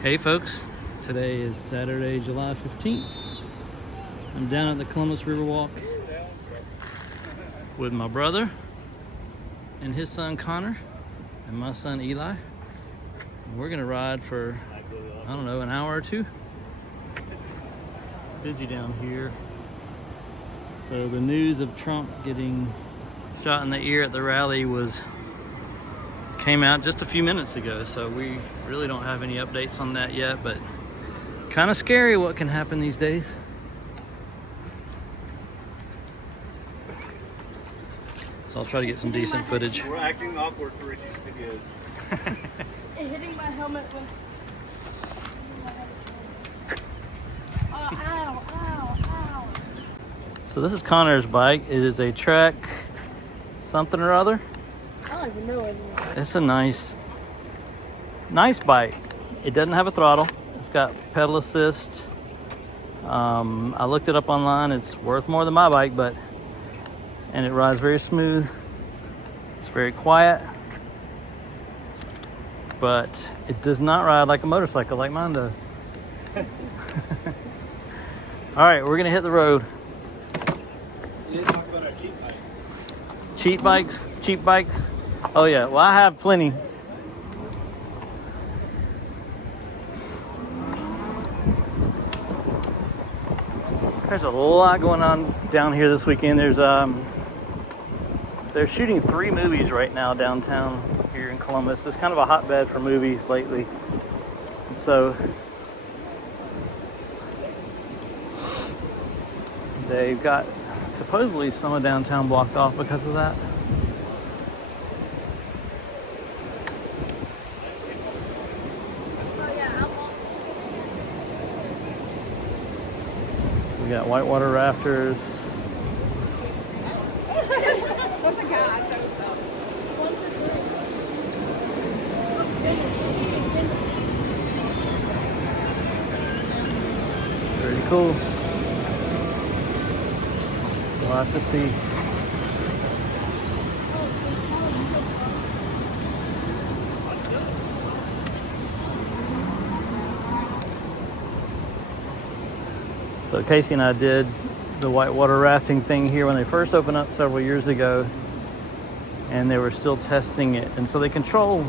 Hey folks, today is Saturday, July 15th. I'm down at the Columbus Riverwalk with my brother and his son Connor and my son Eli. We're gonna ride for, I don't know, an hour or two. It's busy down here. So the news of Trump getting shot in the ear at the rally came out just a few minutes ago, so we really don't have any updates on that yet, but kind of scary what can happen these days. So I'll try to get some decent footage. We're acting awkward for Ritchie's videos. Hitting my helmet with... Oh, ow, ow, ow. So this is Connor's bike. It is a Trek something or other. I don't even know anymore. It's a nice bike. It doesn't have a throttle. It's got pedal assist. I looked it up online. It's worth more than my bike, and it rides very smooth. It's very quiet, but it does not ride like a motorcycle like mine does. All right, we're gonna hit the road. You didn't talk about our cheap bikes. Cheap bikes? Cheap bikes? Oh yeah, well I have plenty. There's a lot going on down here this weekend. They're shooting 3 movies right now downtown here in Columbus. It's kind of a hotbed for movies lately. And so they've got supposedly some of downtown blocked off because of that. So we got Whitewater rafters. What's a guy? Pretty cool. We'll have to see. So Casey and I did the whitewater rafting thing here when they first opened up several years ago, and they were still testing it. And so they control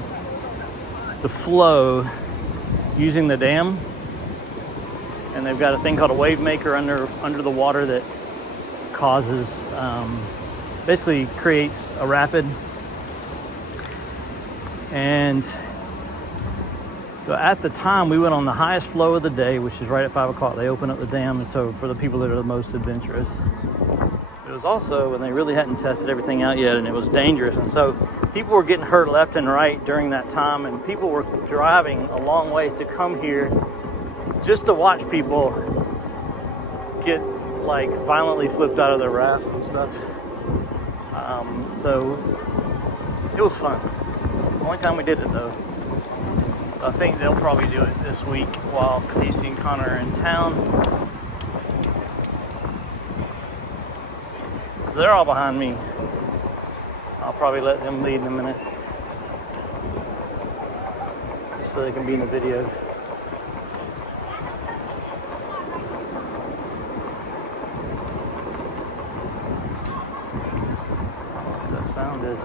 the flow using the dam, and they've got a thing called a wave maker under the water that causes, basically creates a rapid. And so at the time we went on the highest flow of the day, which is right at 5 o'clock. They open up the dam, and so for the people that are the most adventurous. It was also when they really hadn't tested everything out yet, and it was dangerous. And so people were getting hurt left and right during that time, and people were driving a long way to come here just to watch people get like violently flipped out of their rafts and stuff. So it was fun. The only time we did it though. So I think they'll probably do it this week while Casey and Connor are in town. So they're all behind me. I'll probably let them lead in a minute, just so they can be in the video. What that sound is.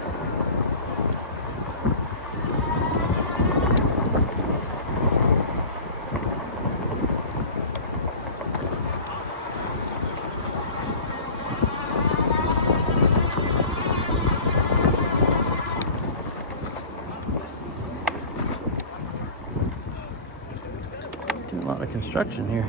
A lot of construction here.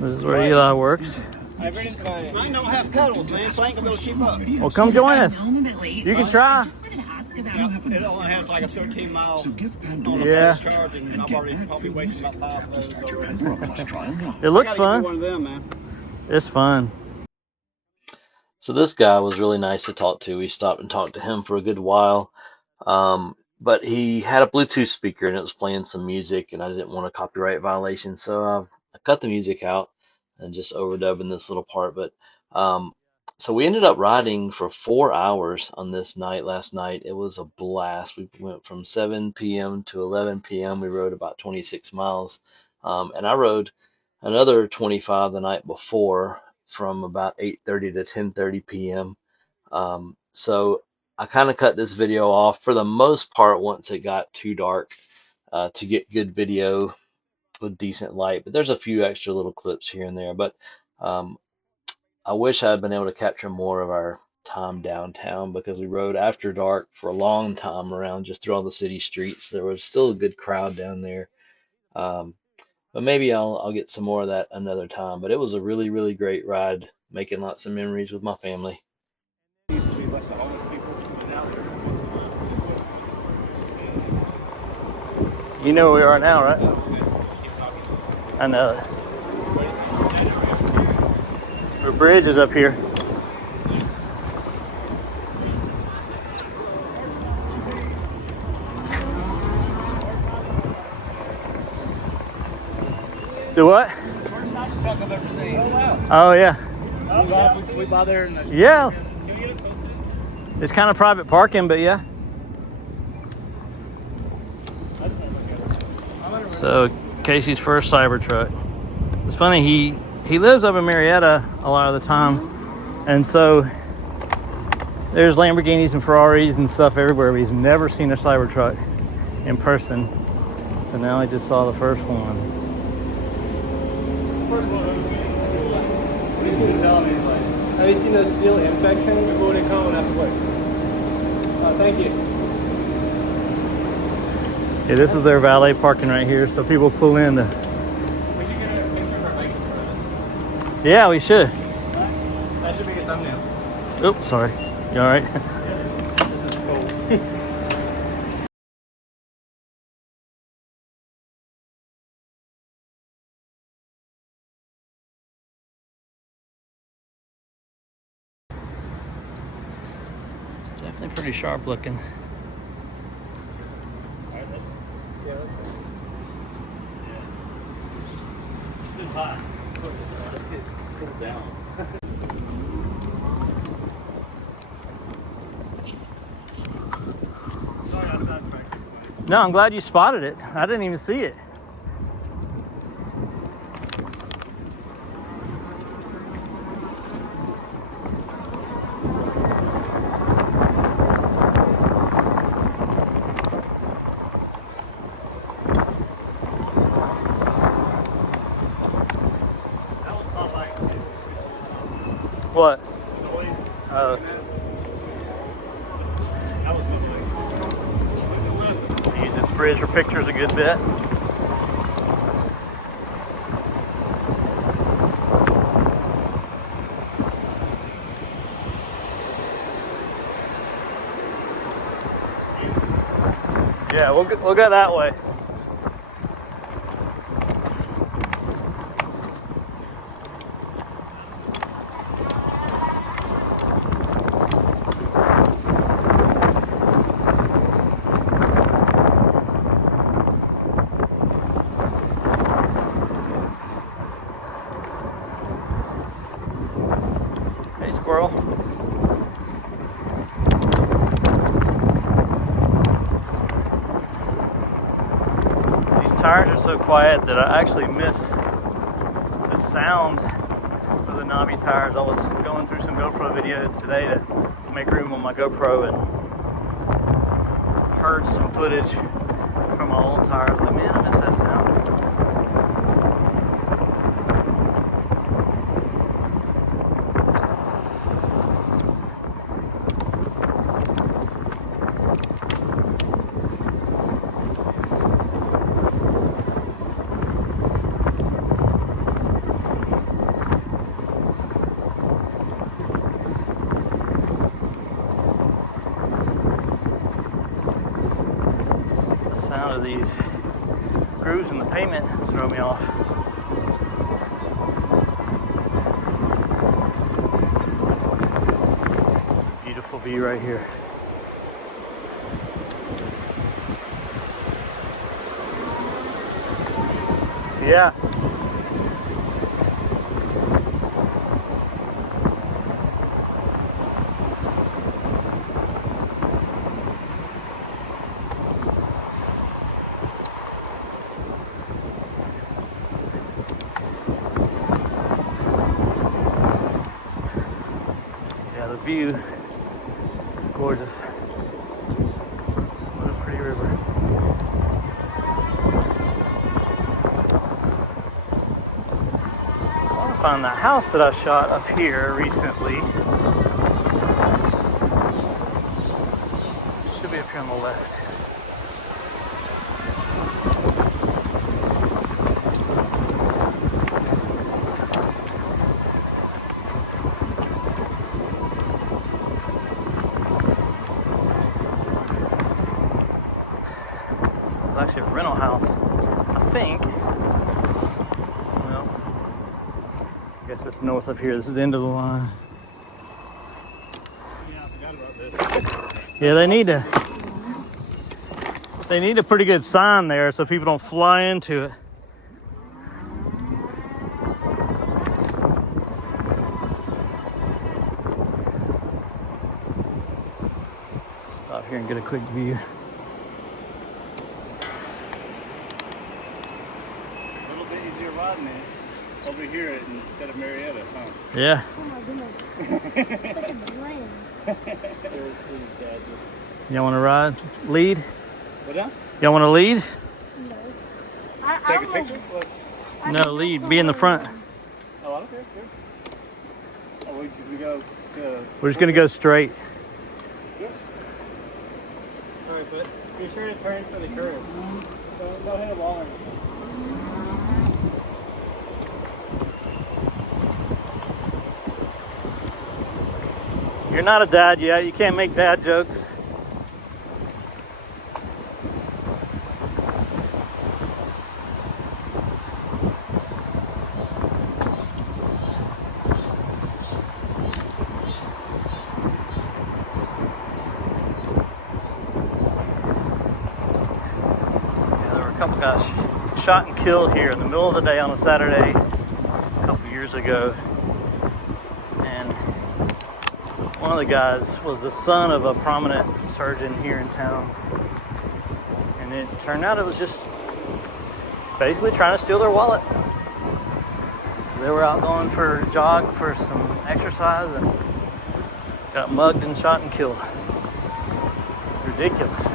This is where Eli works. I don't have cuddles, man, so I ain't gonna be able to keep up. Well, come join us. You can try. It only has like a 13-mile Yeah. charge, and I've already probably wasted about 5 of those. It looks I gotta get fun. one of them, man. It's fun. So this guy was really nice to talk to. We stopped and talked to him for a good while. But he had a Bluetooth speaker and it was playing some music, and I didn't want a copyright violation, so I cut the music out and just overdubbing this little part. But so we ended up riding for 4 hours on this night last night. It was a blast. We went from 7 p.m. to 11 p.m. We rode about 26 miles. And I rode another 25 the night before from about 8:30 to 10:30 p.m. So I kind of cut this video off for the most part once it got too dark to get good video with decent light. But there's a few extra little clips here and there. But I wish I had been able to capture more of our time downtown because we rode after dark for a long time around just through all the city streets. There was still a good crowd down there. But maybe I'll get some more of that another time. But it was a really, really great ride, making lots of memories with my family. You know where we are now, right? I know. The bridge is up here. Do what? First Cybertruck I've ever seen. Oh yeah. We sweep by there and Yeah. It's kind of private parking, but yeah. So Casey's first Cybertruck. It's funny, he lives up in Marietta a lot of the time, and so there's Lamborghinis and Ferraris and stuff everywhere, but he's never seen a Cybertruck in person. So now he just saw the first one. first one I've seen. What he's going to tell me is like, have you seen those steel Amtrak trains? That's what they call it after work. Oh, thank you. Yeah, this is their valet parking right here, so people pull in to... We should get a picture of our bike. Yeah, we should. That should be a thumbnail. Oops, sorry. You all right? This is cool. Definitely pretty sharp looking. No, I'm glad you spotted it. I didn't even see it. What? Use this bridge for pictures a good bit. Yeah, we'll go that way. Squirrel. These tires are so quiet that I actually miss the sound of the knobby tires. I was going through some GoPro video today to make room on my GoPro and heard some footage from my old tires. Like, man, I miss that sound. Of these grooves in the pavement throw me off. Beautiful view right here. Yeah. view. It's gorgeous. What a pretty river. I want to find the house that I shot up here recently. Should be up here on the left. Actually a rental house, I think. Well, I guess it's north of here. This is the end of the line. Yeah, I forgot about this. Yeah, they need a pretty good sign there so people don't fly into it. Stop here and get a quick view. Over here instead of Marietta, huh? Yeah. Oh my goodness. It's like a dream. Y'all want to ride? Lead? What now? Y'all want to lead? No. I Take a don't picture? know. What? No, lead. Be in the front. Oh, I don't care. Sure. Oh, we should go to... We're just going to go straight. Yes. All right, but be sure to turn for the curve. So don't hit a wall. You're not a dad yet. You can't make dad jokes. Yeah, there were a couple guys shot and killed here in the middle of the day on a Saturday a couple years ago. One of the guys was the son of a prominent surgeon here in town. And it turned out it was just basically trying to steal their wallet. So they were out going for a jog for some exercise and got mugged and shot and killed. Ridiculous.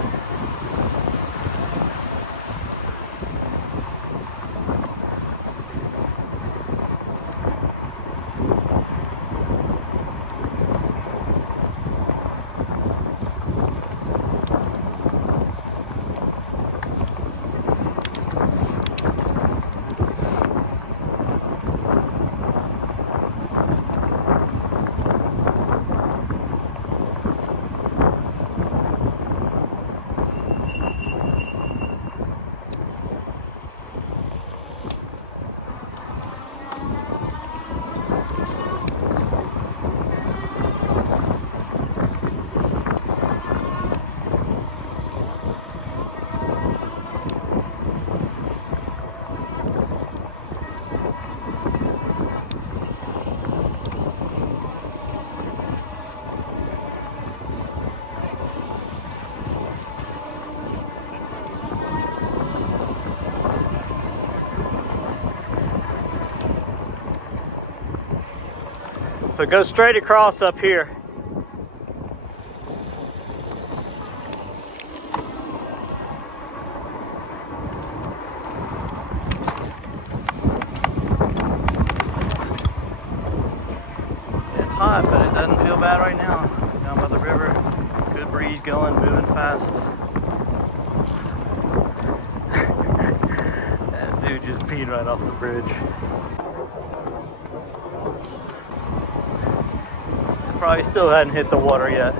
So go straight across up here. It's hot, but it doesn't feel bad right now. Down by the river, good breeze going, moving fast. That dude just peed right off the bridge. Probably still hadn't hit the water yet.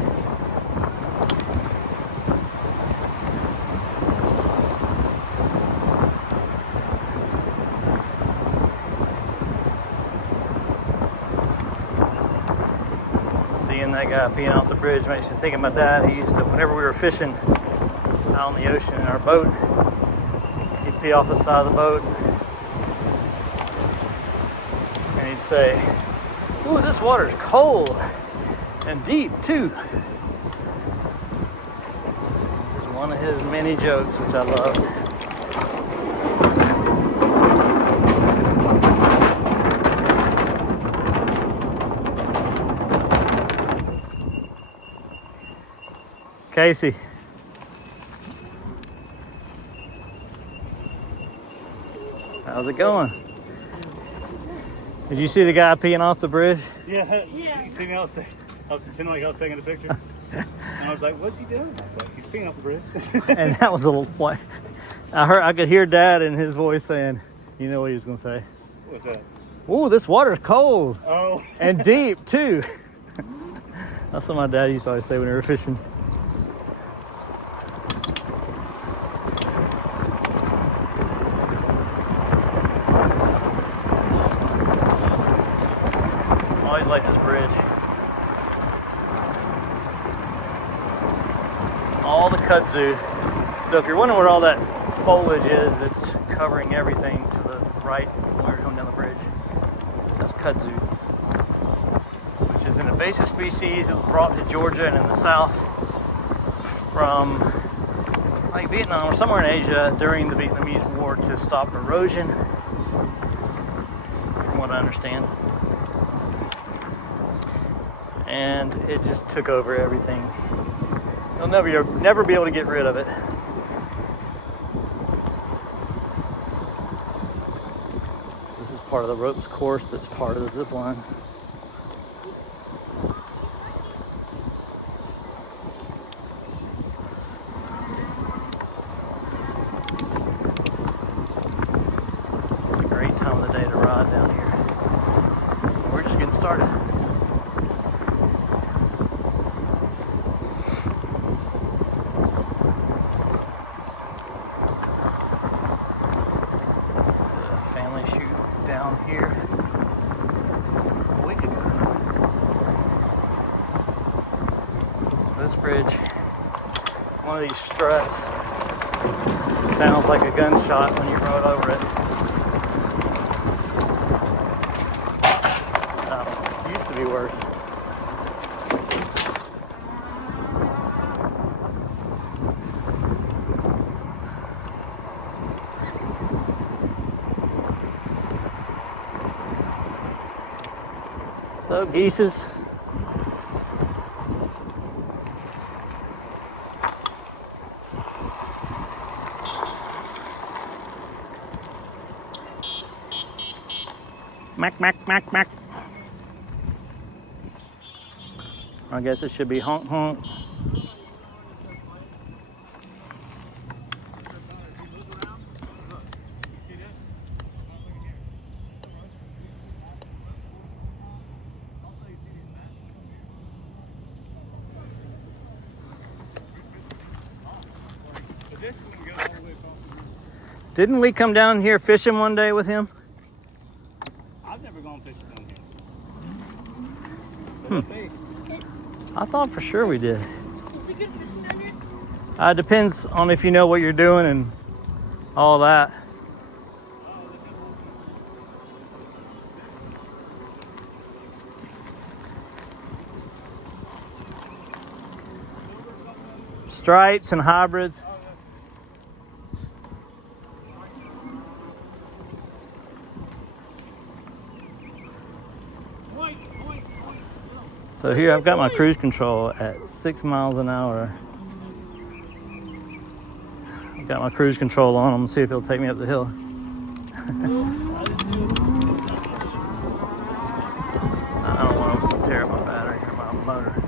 Seeing that guy peeing off the bridge makes me think of my dad. He used to, whenever we were fishing out on the ocean in our boat, he'd pee off the side of the boat. And he'd say, "Ooh, this water's cold. And deep too." It's one of his many jokes, which I love. Casey. How's it going? Did you see the guy peeing off the bridge? Yeah. You see me? I was pretending like I was taking a picture. And I was like, what's he doing? I was like, he's peeing off the bridge. And that was a little point. I could hear Dad in his voice saying, you know what he was gonna say? What's that? Ooh, this water's cold. Oh. And deep too. That's what my dad used to always say when we were fishing. Always like this bridge. All the kudzu. So if you're wondering what all that foliage is, it's covering everything to the right when we're going down the bridge. That's kudzu, which is an invasive species. It was brought to Georgia and in the south from like Vietnam or somewhere in Asia during the Vietnamese War to stop erosion, from what I understand. And it just took over everything. You'll never be able to get rid of it. This is part of the ropes course that's part of the zip line. It's a great time of the day to ride down here. We're just getting started. One of these struts sounds like a gunshot when you rode over it. Used to be worse. So geeses. Mack, mack, mack, mack. I guess it should be honk, honk. Didn't we come down here fishing one day with him? I've never gone fishing down here. I thought for sure we did. Is it good fishing down here? Depends on if you know what you're doing and all that. Stripes and hybrids. So here I've got my cruise control at 6 miles an hour. I've got my cruise control on. I'm gonna see if it'll take me up the hill. I don't want to tear up my battery or my motor.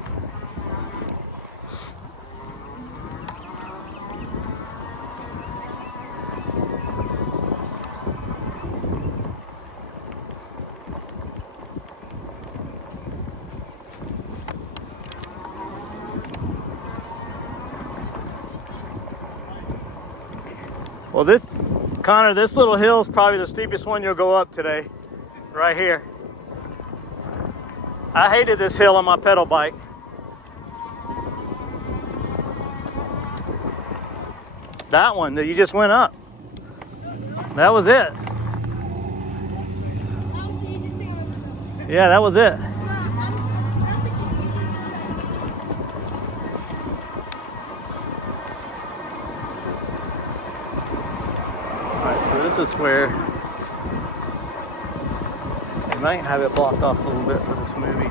Well, Connor, this little hill is probably the steepest one you'll go up today, right here. I hated this hill on my pedal bike. That one that you just went up. That was it. Yeah, that was it. This is where they might have it blocked off a little bit for this movie.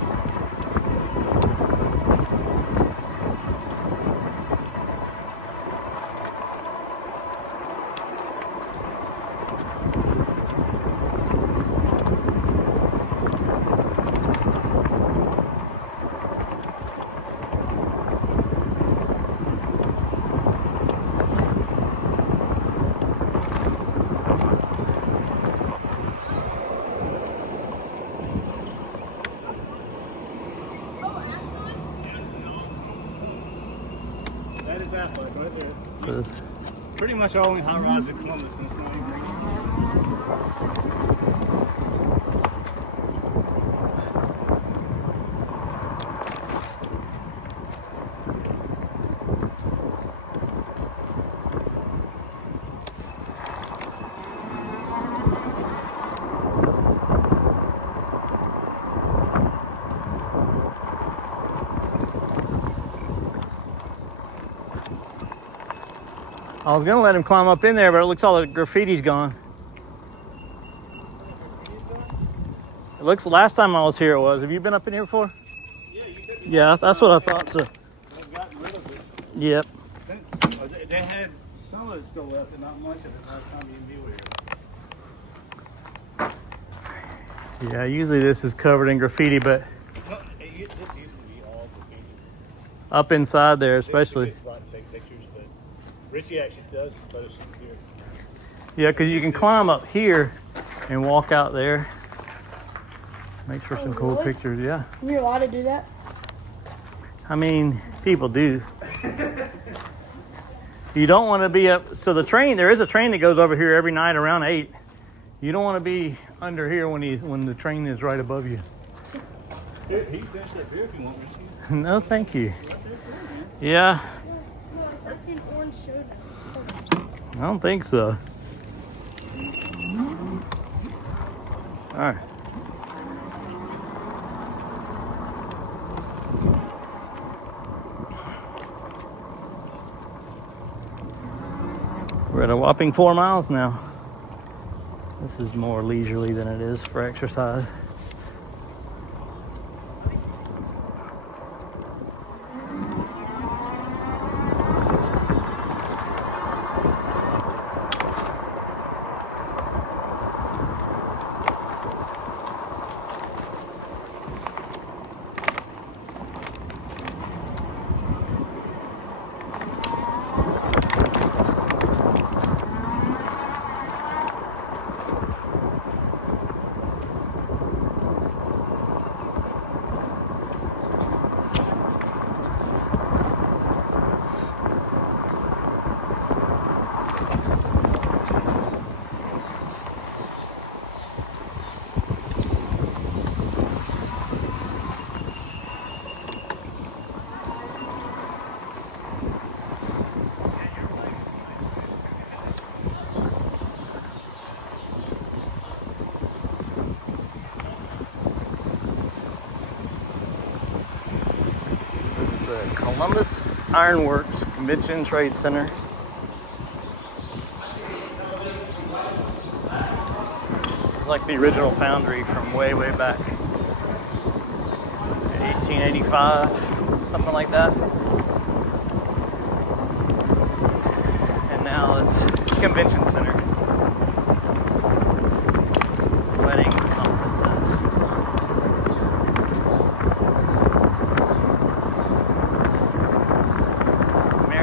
sapphire right there. So this, Pretty much our only high rise in Columbus, and it's not even raining. I was gonna let him climb up in there, but it looks all the graffiti's gone. It looks, last time I was here it was. Have you been up in here before? Yeah, that's what I thought. So, They've gotten rid of it yep. since. They had some of it still left, but not much of it last time you were here. Yeah, usually this is covered in graffiti, but Well, this used to be all graffiti. up inside there, especially. It's a good spot to take pictures, but Ritchie actually does photo shoots here. Yeah, because you can climb up here and walk out there. Makes for some cool really? pictures, yeah. You're allowed to do that? I mean, people do. You don't want to be up. So the train, there is a train that goes over here every night around 8. You don't want to be under here when the train is right above you. Here, he can finish that beer if you want, Ritchie. No, thank you. Yeah, That's an orange soda. I don't think so. All right. We're at a whopping 4 miles now. This is more leisurely than it is for exercise. The Columbus Ironworks Convention Trade Center. It's like the original foundry from way, way back. 1885, something like that. And now it's a convention center. Wedding conferences.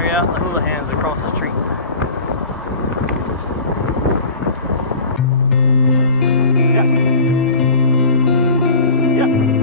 Out the hula hands across the street. Yeah. Yeah.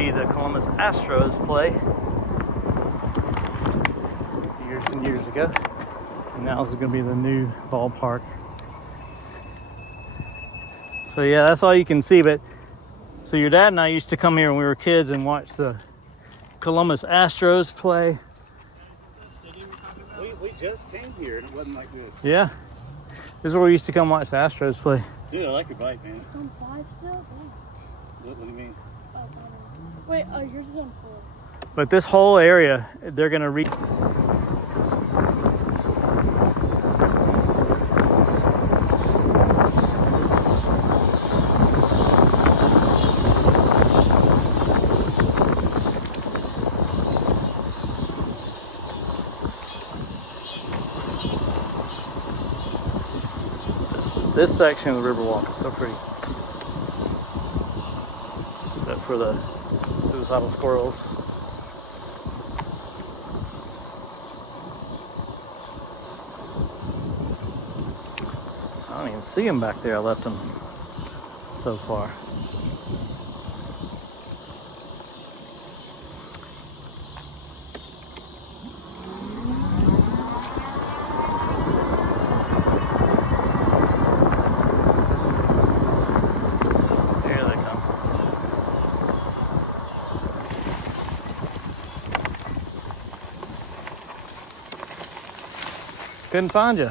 see the Columbus Astros play years and years ago. And now this is going to be the new ballpark. So yeah, that's all you can see. But so your dad and I used to come here when we were kids and watch the Columbus Astros play. We just came here and it wasn't like this. Yeah, this is where we used to come watch the Astros play. Dude, I like your bike, man. It's on 5 still? What do you mean? Oh, I don't know. Wait, yours is on 4. But this whole area, they're going to reach. This section of the Riverwalk is so pretty. Except for the suicidal squirrels. I don't even see them back there. I left them so far. Couldn't find you.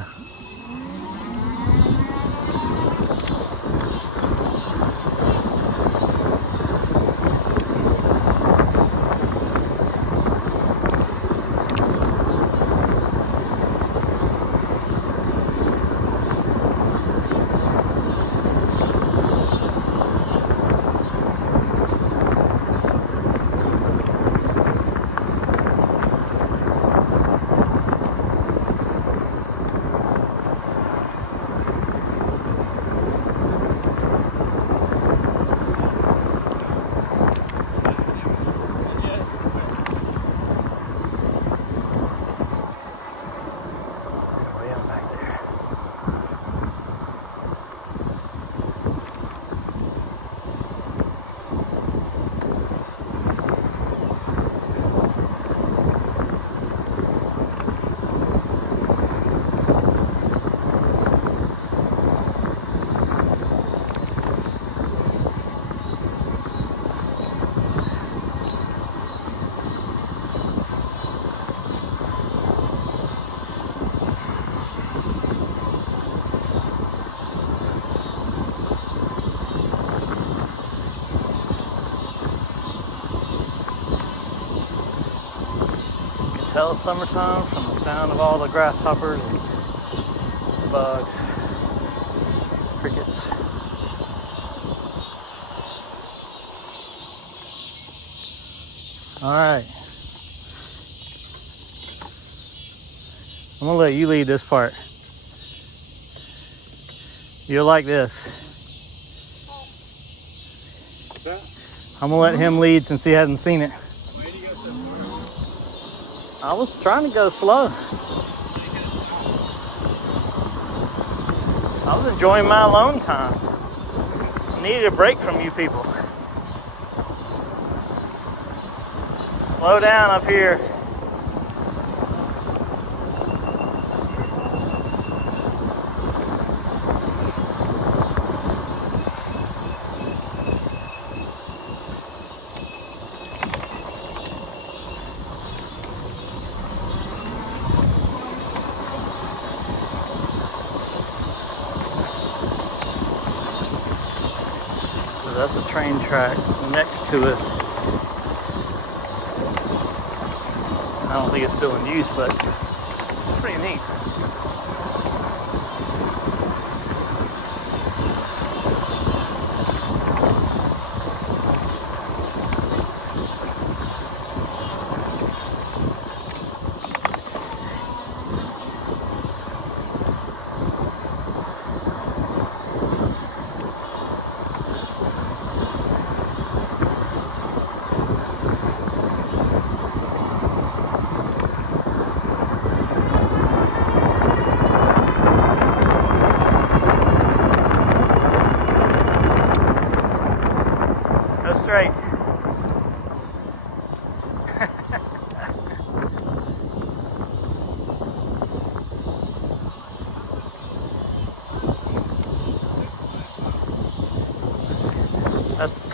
Tell summertime from the sound of all the grasshoppers, bugs, crickets. All right. I'm gonna let you lead this part. You'll like this. What's that? I'm gonna let him lead since he hasn't seen it. Why do you go so far? I was trying to go slow. I was enjoying my alone time. I needed a break from you people. Slow down up here. That's a train track next to us. I don't think it's still in use, but it's pretty neat. Straight.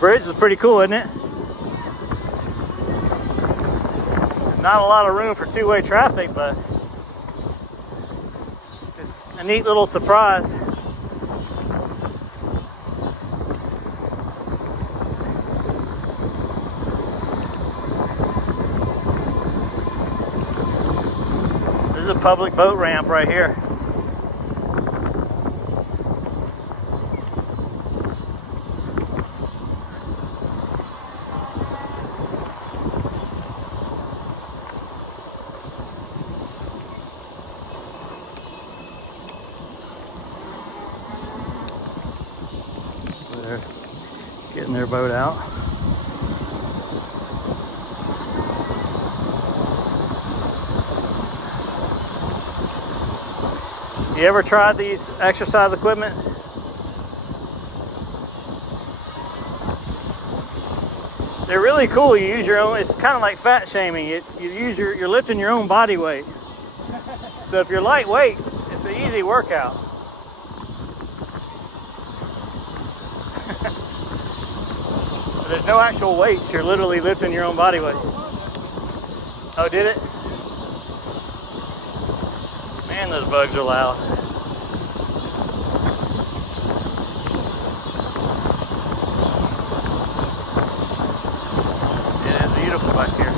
bridge was pretty cool, isn't it? Not a lot of room for two-way traffic, but it's a neat little surprise. There's a public boat ramp right here. They're getting their boat out. You ever tried these exercise equipment? They're really cool. You use your own. It's kind of like fat shaming. You're lifting your own body weight. So if you're lightweight, it's an easy workout. So there's no actual weights. You're literally lifting your own body weight. Oh, did it? Man, those bugs are loud. It is beautiful back here.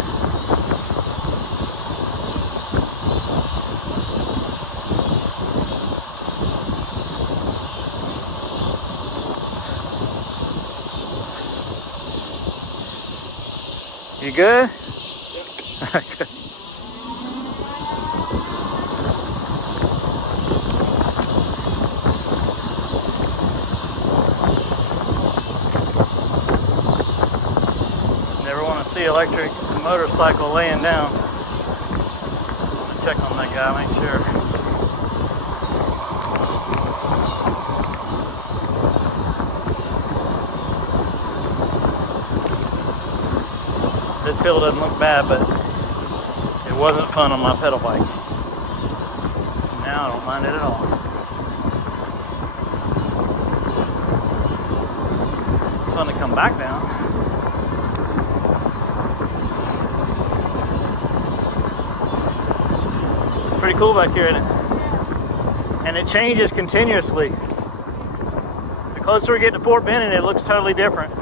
You good? Yep. Good. Never want to see electric motorcycle laying down. I'm gonna check on that guy, make sure. This hill doesn't look bad, but it wasn't fun on my pedal bike. Now I don't mind it at all. It's fun to come back down. Pretty cool back here, isn't it? And it changes continuously. The closer we get to Fort Benning, it looks totally different.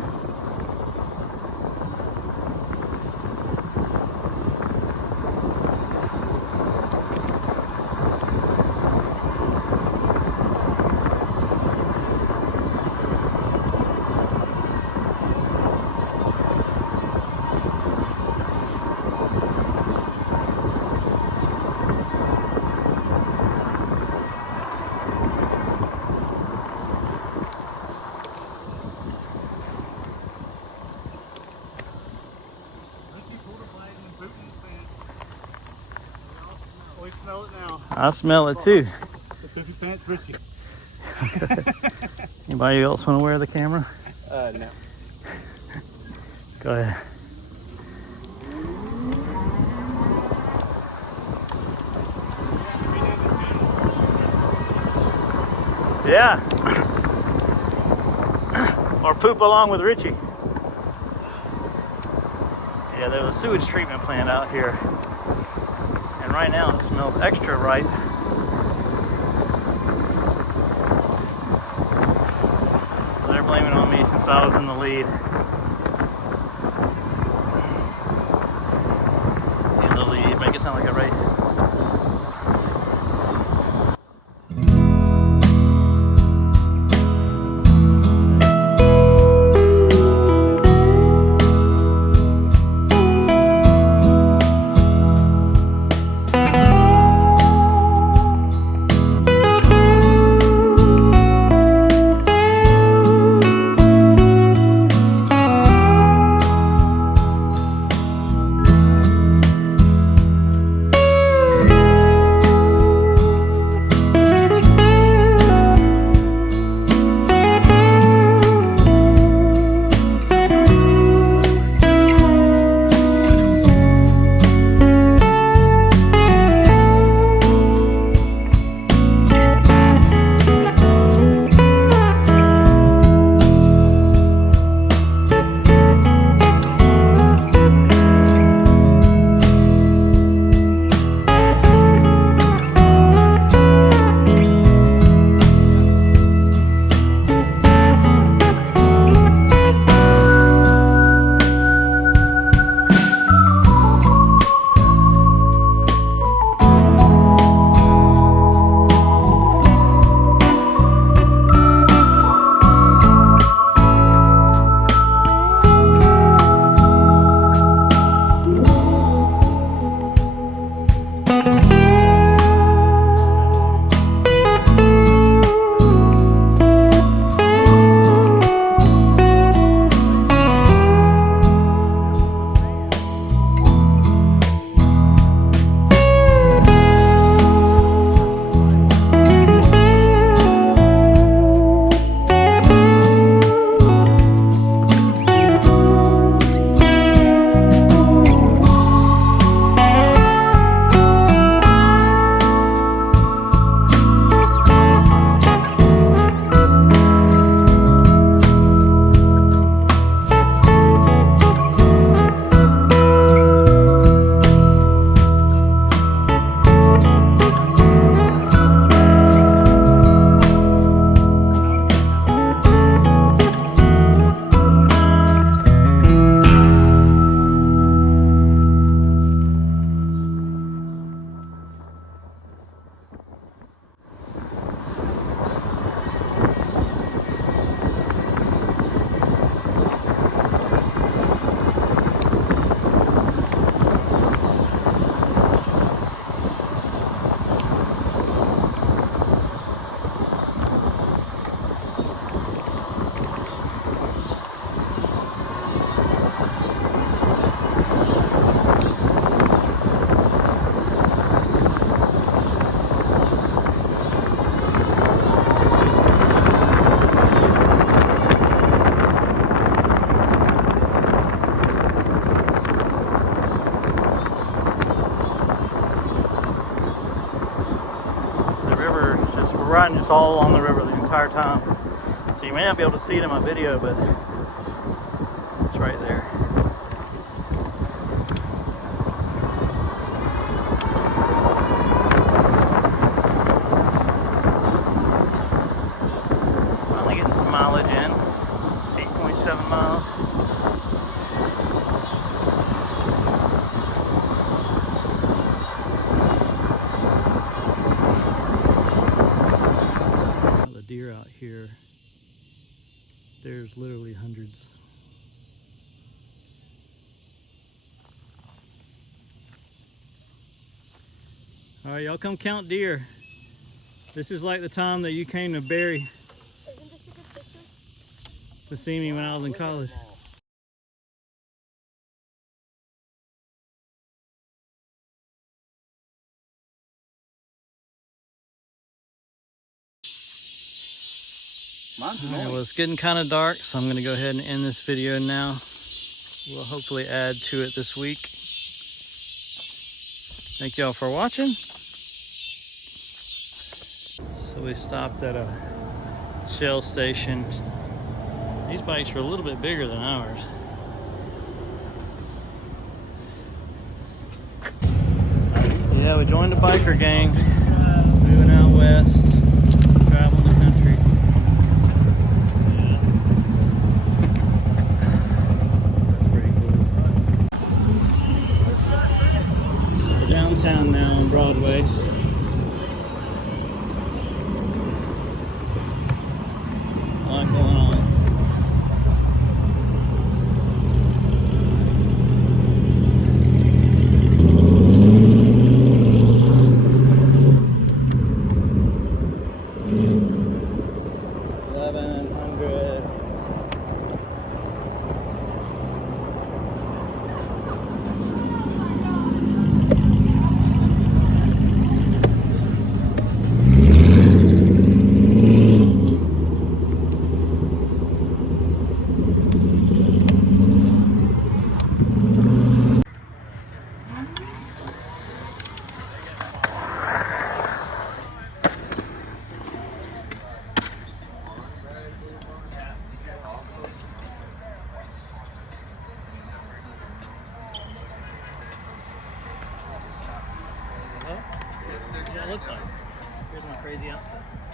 We smell it now. I smell it too. The poopy pants, Ritchie. Anybody else want to wear the camera? No. Go ahead. Yeah. Or poop along with Ritchie. Yeah, there's a sewage treatment plant out here. And right now it smells extra ripe. They're blaming it on me since I was in the lead. In the lead, make it sound like a race. just all along the river the entire time. So you may not be able to see it in my video, but it's right there. Finally getting some mileage in. 8.7 miles. The deer out here, there's literally hundreds. All right, y'all come count deer. This is like the time that you came to Barry Isn't this a good picture? to see me when I was in college. Mine's All right, annoying. well, it's getting kind of dark, so I'm going to go ahead and end this video now. We'll hopefully add to it this week. Thank y'all for watching. So we stopped at a Shell station. These bikes are a little bit bigger than ours. Yeah, we joined a biker gang, moving out west, traveling the country. That's pretty cool. We're downtown now on Broadway. A lot going on. What does it look like? Here's my crazy outfit.